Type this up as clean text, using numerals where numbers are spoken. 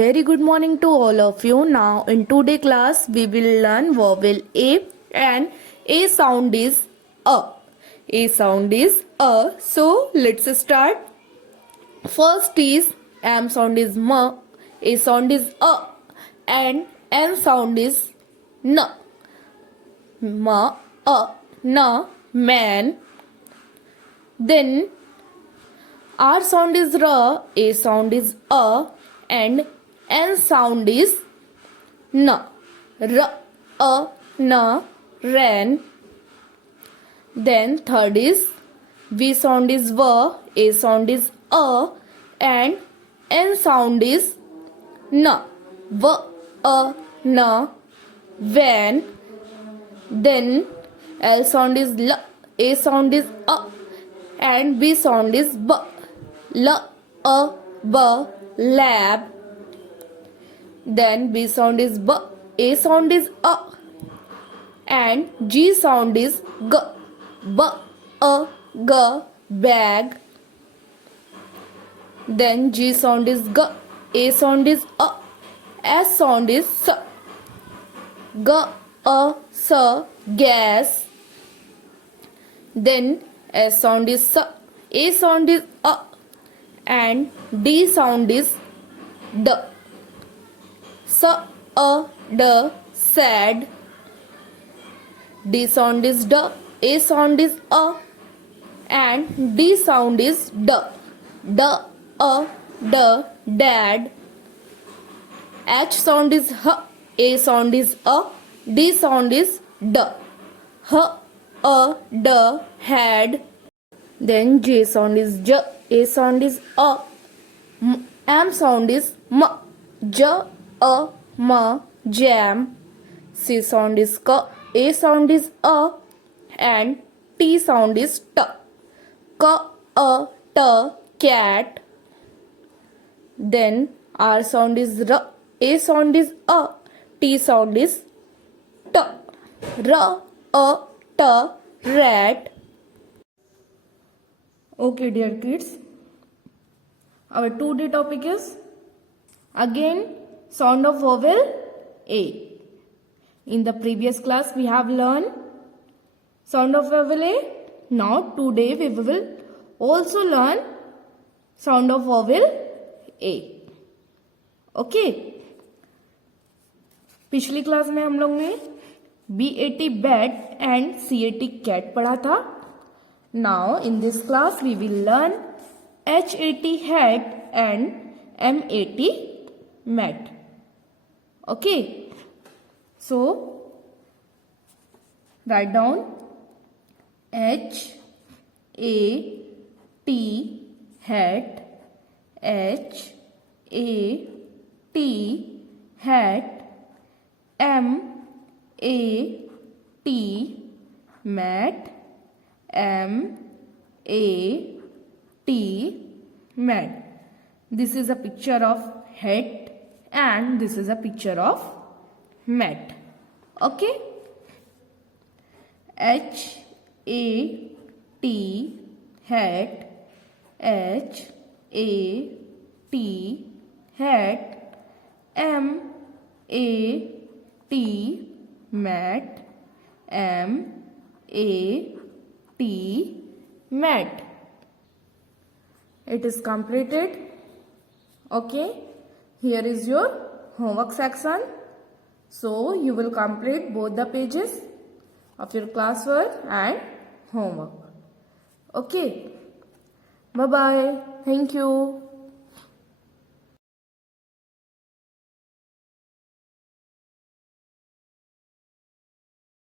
Very good morning to all of you. Now in today class we will learn vowel A, and A sound is A. A sound is A. So let's start. First is M sound is M, A sound is A, and N sound is N. M, A, N, man. Then R sound is R, A sound is A, and N sound is N. R, A, N, ran. Then third is V sound is V, A sound is A, and N sound is N. V, A, N, van. Then L sound is L, A sound is A, and B sound is B. L, A, B, lab. Then B sound is B, A sound is A, and G sound is G. B, A, G, bag. Then G sound is G, A sound is A, S sound is S. G, A, S, gas. Then S sound is S, A sound is A, and D sound is D. S, A, D, sad. D sound is D, A sound is A, and D sound is D. D, A, D, dad. H sound is H, A sound is A, D sound is D. H, A, D, had. Then J sound is J, A sound is A, M sound is M. J, A, M, jam. C sound is K, A sound is A, and T sound is T. K, A, T, cat. Then R sound is R, A sound is A, T sound is T. R, A, T, rat. Okay, dear kids, our today topic is again sound of vowel A. In the previous class we have learned sound of vowel A. Now today we will also learn sound of vowel A. Okay. पिछली class में हम लोग ने BAT bat and CAT cat पढ़ा था. Now in this class we will learn HAT hat and MAT mat. Okay. So write down HAT hat, HAT hat, MAT mat, MAT mat. This is a picture of hat and this is a picture of mat. Okay. HAT hat, HAT hat, MAT mat, MAT mat. It is completed. Okay. Here is your homework section. So you will complete both the pages of your classwork and homework. Okay. Bye bye. Thank you.